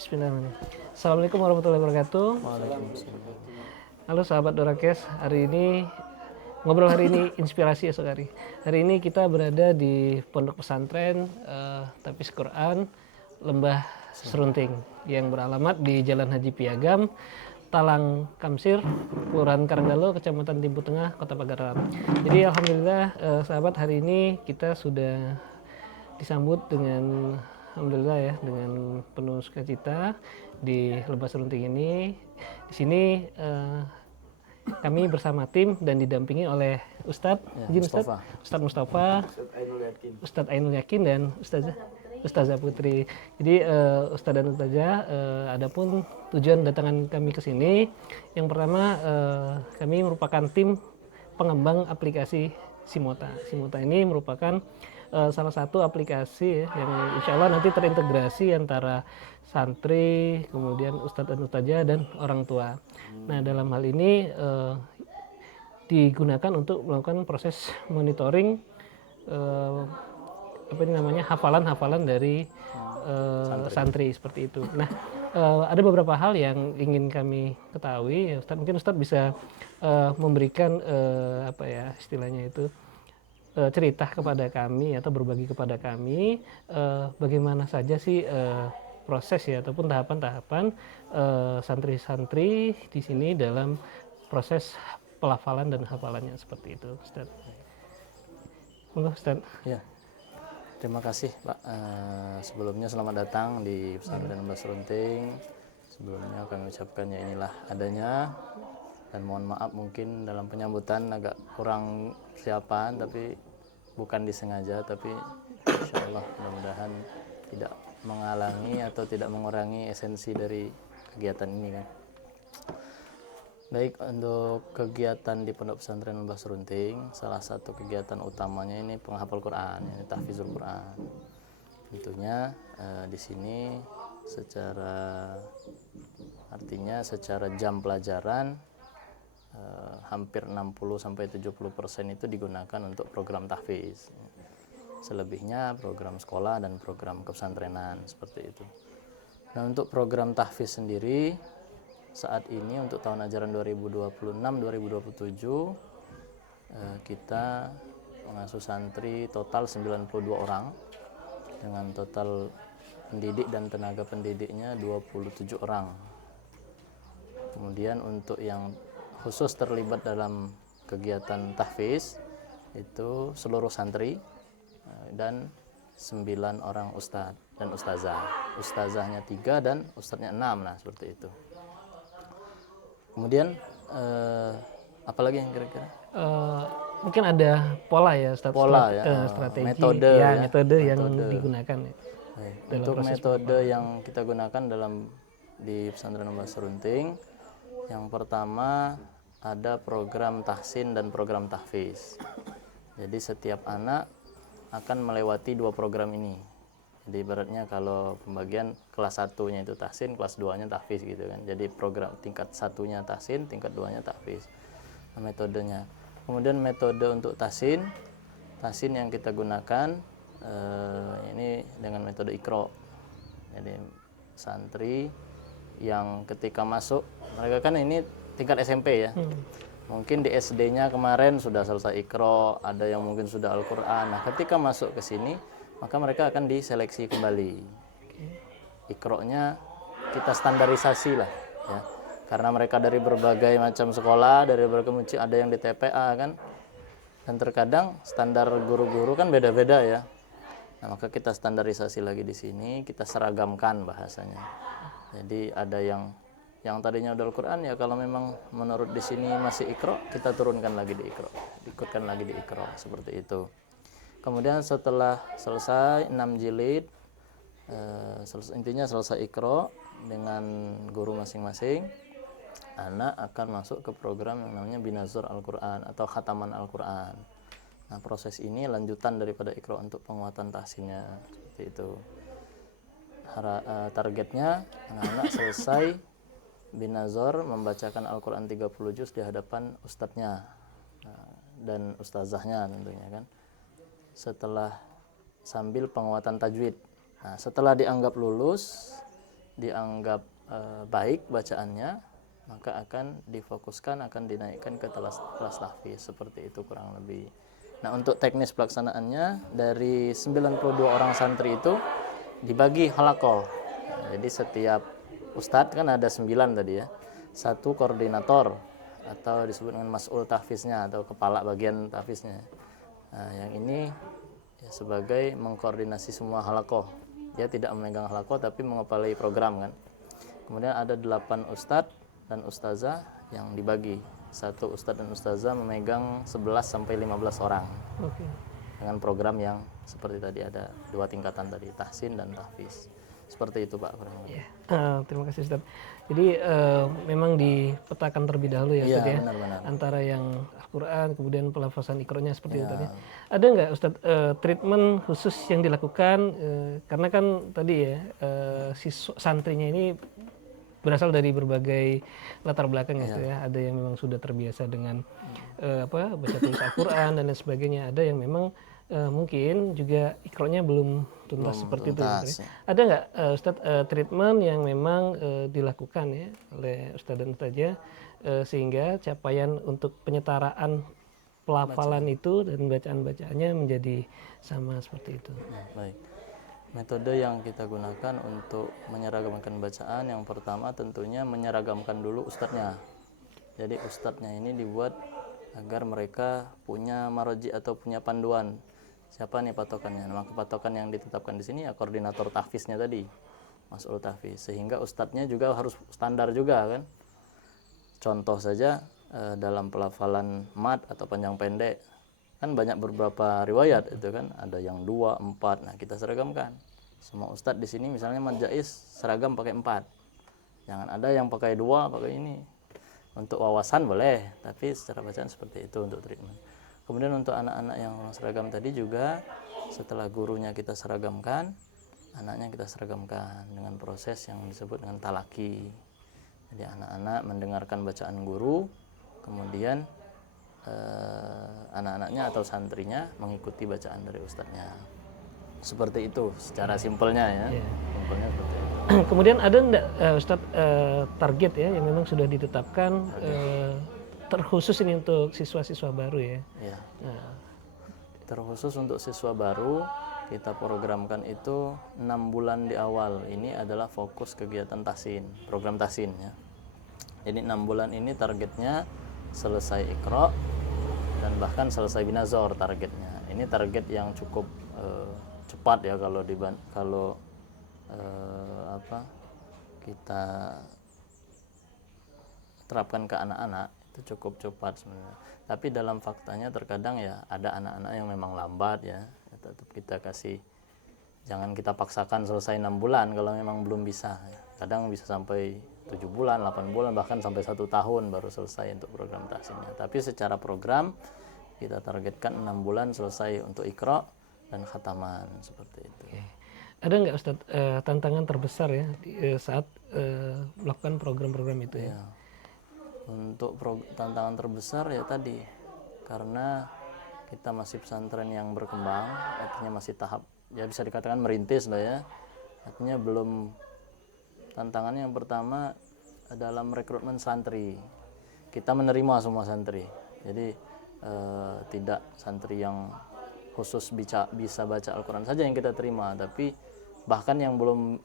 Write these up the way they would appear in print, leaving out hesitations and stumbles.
Bismillahirrahmanirrahim. Assalamualaikum warahmatullahi wabarakatuh. Waalaikumsalam. Halo sahabat Dorakes, ngobrol hari ini inspirasi esok hari. Hari ini kita berada di Pondok Pesantren Tapis Quran Lembah Serunting yang beralamat di Jalan Haji Piagam, Talang Kamsir, Kelurahan Karangdalo, Kecamatan Timpu Tengah, Kota Pagarawan. Jadi alhamdulillah sahabat, hari ini kita sudah disambut dengan alhamdulillah ya, dengan penuh sukacita di Lembah Serunting ini. Di sini kami bersama tim dan didampingi oleh Ustadz Ustadz Mustafa, Ustadz Ainul Yakin dan Ustazah Putri. Jadi Ustadz dan Ustazah, adapun tujuan datangan kami ke sini, yang pertama kami merupakan tim pengembang aplikasi Simota. Simota ini merupakan salah satu aplikasi ya, yang insya Allah nanti terintegrasi antara santri, kemudian ustadz dan ustazah dan orang tua. Nah, dalam hal ini digunakan untuk melakukan proses monitoring hafalan-hafalan dari santri seperti itu. Nah, ada beberapa hal yang ingin kami ketahui. Ustadz, mungkin Ustadz bisa memberikan istilahnya itu cerita kepada kami atau berbagi kepada kami bagaimana saja sih proses ya ataupun tahapan-tahapan santri-santri di sini dalam proses pelafalan dan hafalannya seperti itu, Ustaz. Monggo, Ustaz. Ya, terima kasih Pak. Sebelumnya selamat datang di Pesantren Lembah Serunting. Sebelumnya kami ucapkan ya inilah adanya, dan mohon maaf mungkin dalam penyambutan agak kurang persiapan, tapi bukan disengaja, tapi insya Allah mudah-mudahan tidak menghalangi atau tidak mengurangi esensi dari kegiatan ini kan. Baik, untuk kegiatan di Pondok Pesantren Lembah Serunting, salah satu kegiatan utamanya ini penghafal Quran, ini tahfizul Quran. Tentunya di sini secara jam pelajaran hampir 60-70% itu digunakan untuk program tahfiz. Selebihnya program sekolah dan program kepesantrenan seperti itu. Nah, untuk program tahfiz sendiri saat ini untuk tahun ajaran 2026-2027 kita mengasuh santri total 92 orang dengan total pendidik dan tenaga pendidiknya 27 orang. Kemudian untuk yang khusus terlibat dalam kegiatan tahfiz itu seluruh santri dan 9 orang ustadz dan ustazah. Ustazahnya 3 dan ustadznya 6, nah seperti itu. Kemudian apalagi yang kira-kira? Mungkin ada pola ya, Ustaz, strategi, metode yang digunakan ya. Untuk metode yang kita gunakan di Pesantren Lembah Serunting, yang pertama ada program tahsin dan program tahfiz. Jadi setiap anak akan melewati 2 program ini. Jadi ibaratnya kalau pembagian kelas 1-nya itu tahsin, kelas 2-nya tahfiz gitu kan. Jadi program tingkat 1-nya tahsin, tingkat 2-nya tahfiz. Nah, metodenya. Kemudian metode untuk tahsin yang kita gunakan ini dengan metode Iqra. Jadi santri yang ketika masuk, mereka kan ini tingkat SMP ya. Mungkin di SD-nya kemarin sudah selesai Iqra, ada yang mungkin sudah Al-Quran. Nah, ketika masuk ke sini, maka mereka akan diseleksi kembali. Iqra-nya kita standarisasi lah ya. Karena mereka dari berbagai macam sekolah, dari berbagai ada yang di TPA kan. Dan terkadang standar guru-guru kan beda-beda ya. Nah, maka kita standarisasi lagi di sini, kita seragamkan bahasanya. Jadi ada yang tadinya udah Al-Quran ya, kalau memang menurut di sini masih Iqra, kita turunkan lagi di Iqra, ikutkan lagi di Iqra, seperti itu. Kemudian setelah selesai 6 jilid, intinya selesai Iqra dengan guru masing-masing, anak akan masuk ke program yang namanya Binazur Al-Quran atau Khataman Al-Quran. Nah, proses ini lanjutan daripada Iqra untuk penguatan tahsinnya, seperti itu. Targetnya anak-anak selesai Binazor membacakan Al-Quran 30 juz di hadapan ustadznya dan ustazahnya tentunya kan. Setelah sambil penguatan tajwid. Nah, setelah dianggap lulus, dianggap baik bacaannya, maka akan difokuskan, akan dinaikkan ke kelas tahfiz, seperti itu kurang lebih. Nah, untuk teknis pelaksanaannya, dari 92 orang santri itu dibagi halakoh. Jadi setiap ustadz kan ada 9 tadi ya, satu koordinator atau disebut dengan mas'ul tahfiznya atau kepala bagian tahfiznya. Nah, yang ini ya sebagai mengkoordinasi semua halakoh. Dia tidak memegang halakoh tapi mengepalai program kan. Kemudian ada 8 ustadz dan ustazah yang dibagi. Satu ustadz dan ustazah memegang 11 sampai 15 orang. Oke. Dengan program yang seperti tadi ada 2 tingkatan tadi, tahsin dan tahfiz. Seperti itu Pak. Ya. Terima kasih Ustadz. Jadi memang dipetakan terlebih dahulu ya Ustadz ya. Benar-benar. Antara yang Al-Quran kemudian pelafasan Iqra-nya seperti itu tadi. Ada nggak Ustadz treatment khusus yang dilakukan karena kan tadi ya santrinya ini berasal dari berbagai latar belakang ya. Ada yang memang sudah terbiasa dengan baca tulis Al-Quran dan lain sebagainya. Ada yang memang mungkin juga Iqra-nya belum tuntas seperti itu. Ya. Ada nggak Ustadz treatment yang memang dilakukan ya oleh Ustadz dan Ustazah sehingga capaian untuk penyetaraan pelafalan itu dan bacaan-bacaannya menjadi sama seperti itu? Baik. Metode yang kita gunakan untuk menyeragamkan bacaan, yang pertama tentunya menyeragamkan dulu ustadznya. Jadi ustadznya ini dibuat agar mereka punya maroji atau punya panduan. Siapa nih patokannya? Maka patokan yang ditetapkan di sini ya koordinator tahfiznya tadi, mas'ul tahfiz. Sehingga ustadznya juga harus standar juga kan. Contoh saja dalam pelafalan mad atau panjang pendek kan banyak beberapa riwayat itu kan, ada yang 2, 4. Nah, kita seragamkan. Semua ustadz di sini misalnya mad jaiz seragam pakai 4. Jangan ada yang pakai 2, pakai ini. Untuk wawasan boleh, tapi secara bacaan seperti itu untuk treatment. Kemudian untuk anak-anak yang seragam tadi juga setelah gurunya kita seragamkan, anaknya kita seragamkan dengan proses yang disebut dengan talaki. Jadi anak-anak mendengarkan bacaan guru, kemudian anak-anaknya atau santrinya mengikuti bacaan dari ustadznya. Seperti itu secara simpelnya ya. Simpelnya seperti itu. Kemudian ada enggak Ustadz target ya yang memang sudah ditetapkan terkhusus ini untuk siswa-siswa baru ya? Ya. Terkhusus untuk siswa baru kita programkan itu 6 bulan di awal. Ini adalah fokus kegiatan tahsin, program tahsin ya. Jadi 6 bulan ini targetnya selesai Iqra dan bahkan selesai binazor targetnya. Ini target yang cukup cepat ya kalau kita terapkan ke anak-anak itu cukup cepat sebenarnya. Tapi dalam faktanya terkadang ya ada anak-anak yang memang lambat ya. Tetap kita kasih, jangan kita paksakan selesai 6 bulan kalau memang belum bisa. Kadang bisa sampai 7 bulan, 8 bulan, bahkan sampai 1 tahun baru selesai untuk program tahsinnya. Tapi secara program kita targetkan 6 bulan selesai untuk Iqra dan khataman seperti itu. Ada nggak Ustadz tantangan terbesar ya saat melakukan program-program itu ya? Untuk tantangan terbesar ya tadi, karena kita masih pesantren yang berkembang, artinya masih tahap ya bisa dikatakan merintis lah ya. Artinya belum, tantangannya yang pertama dalam rekrutmen santri. Kita menerima semua santri. Jadi tidak santri yang khusus bisa baca Al-Quran saja yang kita terima, tapi bahkan yang belum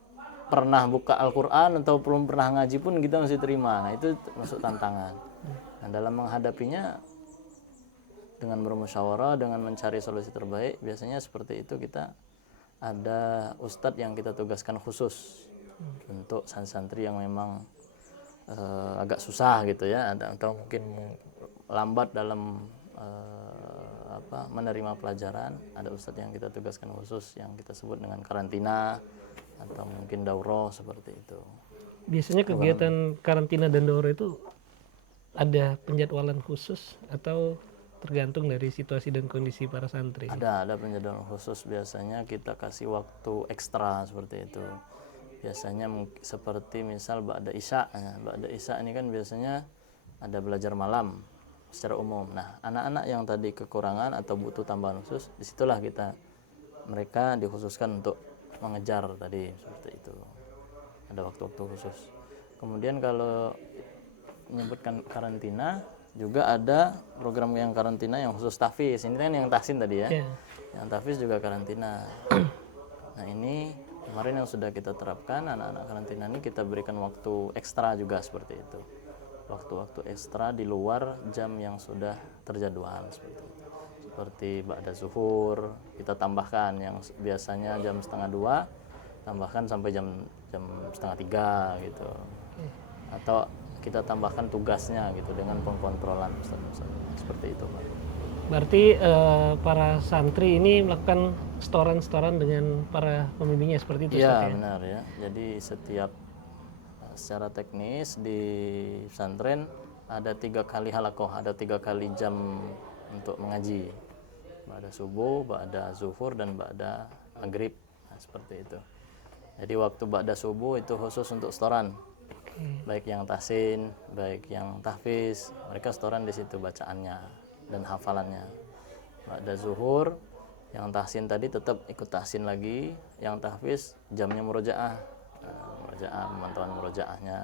pernah buka Al-Quran atau belum pernah ngaji pun kita masih terima. Nah itu masuk tantangan. Nah dalam menghadapinya dengan bermusyawarah, dengan mencari solusi terbaik, biasanya seperti itu. Kita ada ustadz yang kita tugaskan khusus untuk santri yang memang agak susah gitu ya, atau mungkin lambat dalam menerima pelajaran. Ada ustadz yang kita tugaskan khusus yang kita sebut dengan karantina atau mungkin daurah seperti itu. Biasanya kegiatan karantina dan daurah itu ada penjadwalan khusus atau tergantung dari situasi dan kondisi para santri? Ada penjadwalan khusus. Biasanya kita kasih waktu ekstra seperti itu. Biasanya seperti misal ba'da isya. Ba'da isya ini kan biasanya ada belajar malam secara umum. Nah, anak-anak yang tadi kekurangan atau butuh tambahan khusus, disitulah mereka dikhususkan untuk mengejar tadi seperti itu. ada waktu-waktu khusus. Kemudian kalau menyebutkan karantina, juga ada program yang karantina yang khusus tahfiz. Ini kan yang tahsin tadi ya. Iya. Yang tahfiz juga karantina. Nah ini kemarin yang sudah kita terapkan, anak-anak karantina ini kita berikan waktu ekstra juga seperti itu. Waktu-waktu ekstra di luar jam yang sudah terjadwal seperti itu. Seperti ba'da zuhur, kita tambahkan yang biasanya jam 1:30, tambahkan sampai jam 2:30 gitu. Atau kita tambahkan tugasnya gitu dengan pengkontrolan seperti itu, Pak. Berarti para santri ini melakukan setoran-setoran dengan para pembimbingnya seperti itu, Ustaz Iya, ya? benar ya. Jadi setiap secara teknis di pesantren ada 3 kali halakoh, ada 3 kali jam untuk mengaji. Ba'da subuh, ba'da zuhur, dan ba'da maghrib. Nah, seperti itu. Jadi waktu ba'da subuh itu khusus untuk setoran. Baik yang tahsin, baik yang tahfiz, mereka setoran di situ bacaannya dan hafalannya. Ba'da zuhur, yang tahsin tadi tetap ikut tahsin lagi, yang tahfiz jamnya murojaah. Murojaah, pemantauan murojaahnya.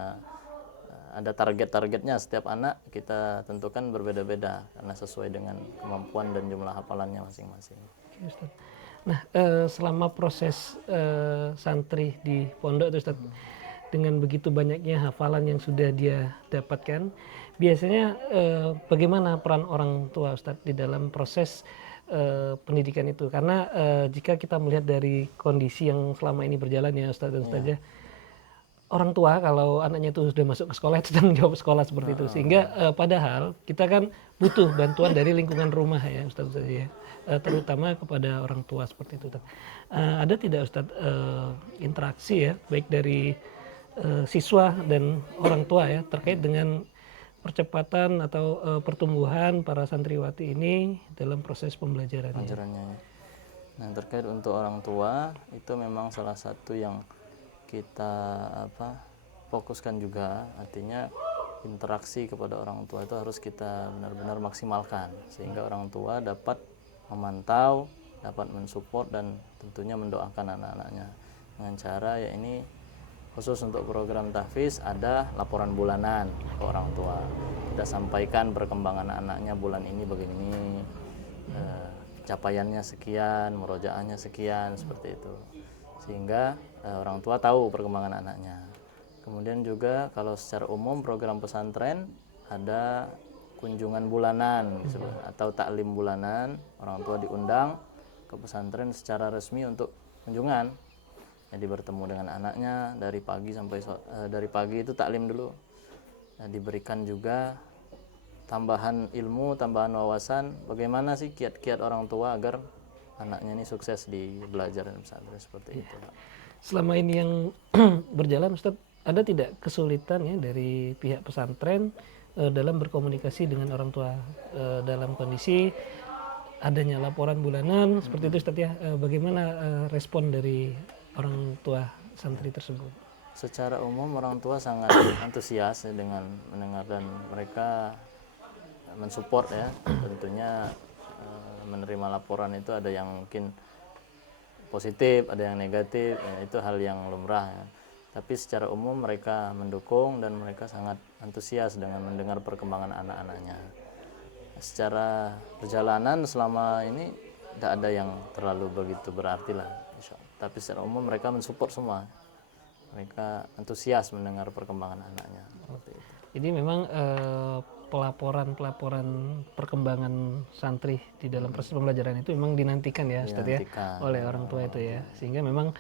Ada target-targetnya, setiap anak kita tentukan berbeda-beda karena sesuai dengan kemampuan dan jumlah hafalannya masing-masing. Oke, Ustaz. Nah, selama proses santri di pondok itu, Ustaz, dengan begitu banyaknya hafalan yang sudah dia dapatkan, biasanya bagaimana peran orang tua, Ustaz, di dalam proses pendidikan itu? Karena jika kita melihat dari kondisi yang selama ini berjalan ya, Ustaz dan Ustazah, orang tua kalau anaknya itu sudah masuk ke sekolah itu tanggung jawab sekolah seperti itu, sehingga padahal kita kan butuh bantuan dari lingkungan rumah ya, Ustaz ya, terutama kepada orang tua seperti itu. Ada tidak, Ustaz, interaksi ya baik dari siswa dan orang tua ya terkait dengan percepatan atau pertumbuhan para santriwati ini dalam proses pembelajarannya? Ajarannya. Nah, terkait untuk orang tua itu memang salah satu yang kita fokuskan juga, artinya interaksi kepada orang tua itu harus kita benar-benar maksimalkan sehingga orang tua dapat memantau, dapat mensupport dan tentunya mendoakan anak-anaknya dengan cara ya ini khusus untuk program tahfiz ada laporan bulanan ke orang tua. Kita sampaikan perkembangan anaknya bulan ini begini, capaiannya sekian, murojaahnya sekian, seperti itu. Sehingga orang tua tahu perkembangan anaknya. Kemudian juga kalau secara umum program pesantren ada kunjungan bulanan atau taklim bulanan, orang tua diundang ke pesantren secara resmi untuk kunjungan. Jadi bertemu dengan anaknya dari pagi sampai dari pagi itu taklim dulu. Nah, diberikan juga tambahan ilmu, tambahan wawasan bagaimana sih kiat-kiat orang tua agar anaknya ini sukses di belajar dan pesantren seperti itu. Selama ini yang berjalan, Ustaz, ada tidak kesulitan ya dari pihak pesantren dalam berkomunikasi dengan orang tua dalam kondisi adanya laporan bulanan seperti itu, Ustaz ya? Bagaimana respon dari orang tua santri tersebut? Secara umum orang tua sangat antusias ya, dengan mendengar dan mereka mensupport ya. Tentunya menerima laporan itu ada yang mungkin positif, ada yang negatif, ya, itu hal yang lumrah ya. Tapi secara umum mereka mendukung dan mereka sangat antusias dengan mendengar perkembangan anak-anaknya. Secara perjalanan selama ini tidak ada yang terlalu begitu berarti lah. Tapi secara umum mereka mensupport semua. Mereka antusias mendengar perkembangan anaknya. Seperti itu. Jadi memang pelaporan perkembangan santri di dalam proses pembelajaran itu memang dinantikan ya, Ustaz ya, oleh orang tua itu ya, sehingga memang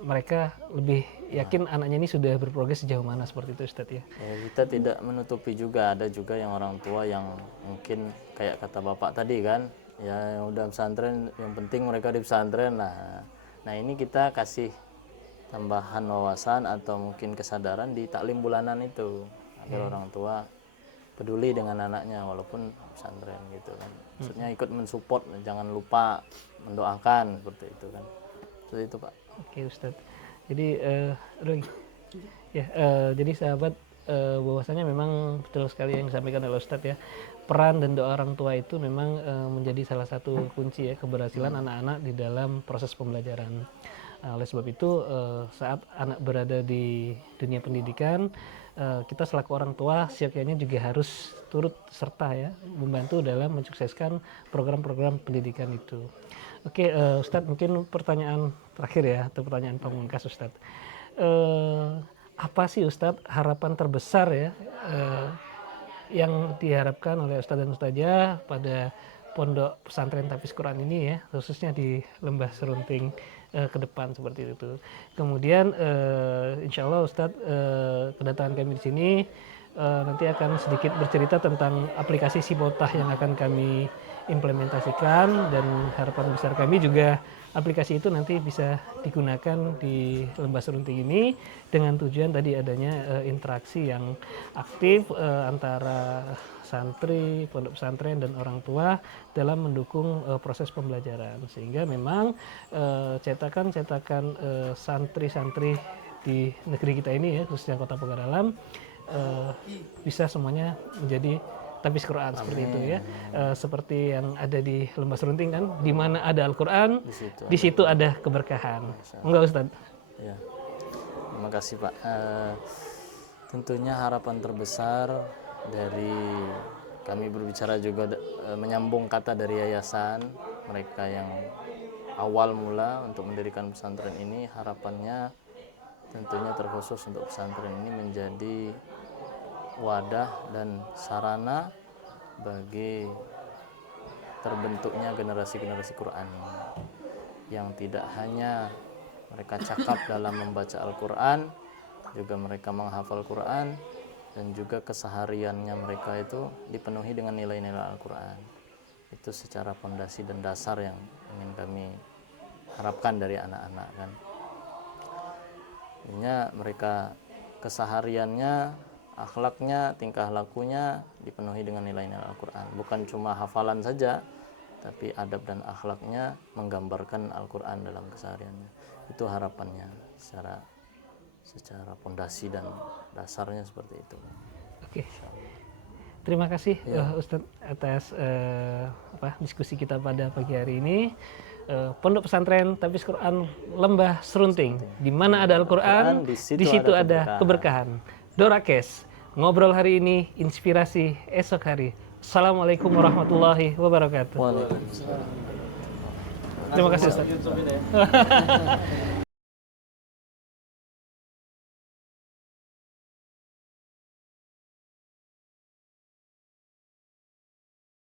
mereka lebih yakin anaknya ini sudah berprogres sejauh mana seperti itu, Ustaz ya. Kita tidak menutupi juga, ada juga yang orang tua yang mungkin kayak kata bapak tadi kan, ya yang udah pesantren yang penting mereka di pesantren lah. Nah ini kita kasih tambahan wawasan atau mungkin kesadaran di taklim bulanan itu agar orang tua peduli dengan anaknya walaupun pesantren gitu kan. Maksudnya ikut mensupport, jangan lupa mendoakan seperti itu kan. Seperti itu, Pak. Oke, Ustadz. Jadi jadi sahabat, bahwasanya memang betul sekali yang disampaikan oleh Ustadz ya. Peran dan doa orang tua itu memang menjadi salah satu kunci ya keberhasilan anak-anak di dalam proses pembelajaran. Oleh sebab itu saat anak berada di dunia pendidikan, kita selaku orang tua seyogyanya juga harus turut serta ya membantu dalam mensukseskan program-program pendidikan itu. Oke, Ustadz, mungkin pertanyaan terakhir ya, atau pertanyaan pamungkas Ustadz. Apa sih Ustadz harapan terbesar ya yang diharapkan oleh Ustadz dan Ustadzah pada Pondok Pesantren Tahfiz Quran ini ya, khususnya di Lembah Serunting ke depan seperti itu. Kemudian insya Allah Ustadz kedatangan kami di sini nanti akan sedikit bercerita tentang aplikasi Sibotah yang akan kami implementasikan, dan harapan besar kami juga aplikasi itu nanti bisa digunakan di Lembah Serunting ini dengan tujuan tadi adanya interaksi yang aktif antara santri, pondok pesantren dan orang tua dalam mendukung proses pembelajaran, sehingga memang cetakan-cetakan santri-santri di negeri kita ini ya, khususnya Kota Pegadaian bisa semuanya menjadi Tahfiz Quran. Amin. Seperti itu ya. Seperti yang ada di Lembah Serunting kan, di mana ada Al-Quran, di situ ada keberkahan. Enggak Ustaz? Ya. Terima kasih Pak. Tentunya harapan terbesar dari kami berbicara juga menyambung kata dari yayasan mereka yang awal mula untuk mendirikan pesantren ini, harapannya tentunya terkhusus untuk pesantren ini menjadi wadah dan sarana bagi terbentuknya generasi-generasi Quran yang tidak hanya mereka cakap dalam membaca Al-Quran, juga mereka menghafal Quran, dan juga kesehariannya mereka itu dipenuhi dengan nilai-nilai Al-Quran. Itu secara fondasi dan dasar yang ingin kami harapkan dari anak-anak kan. Artinya mereka kesehariannya, akhlaknya, tingkah lakunya dipenuhi dengan nilai-nilai Al-Quran. Bukan cuma hafalan saja, tapi adab dan akhlaknya menggambarkan Al-Quran dalam kesehariannya. Itu harapannya secara fondasi dan dasarnya seperti itu. Oke. Terima kasih Ustadz atas diskusi kita pada pagi hari ini. Pondok Pesantren Tahfiz Quran Lembah Serunting, di mana ada Al-Quran, di situ ada keberkahan. Dorakes, ngobrol hari ini, inspirasi esok hari. Assalamualaikum warahmatullahi wabarakatuh. Waalaikumsalam. Terima kasih Ustaz.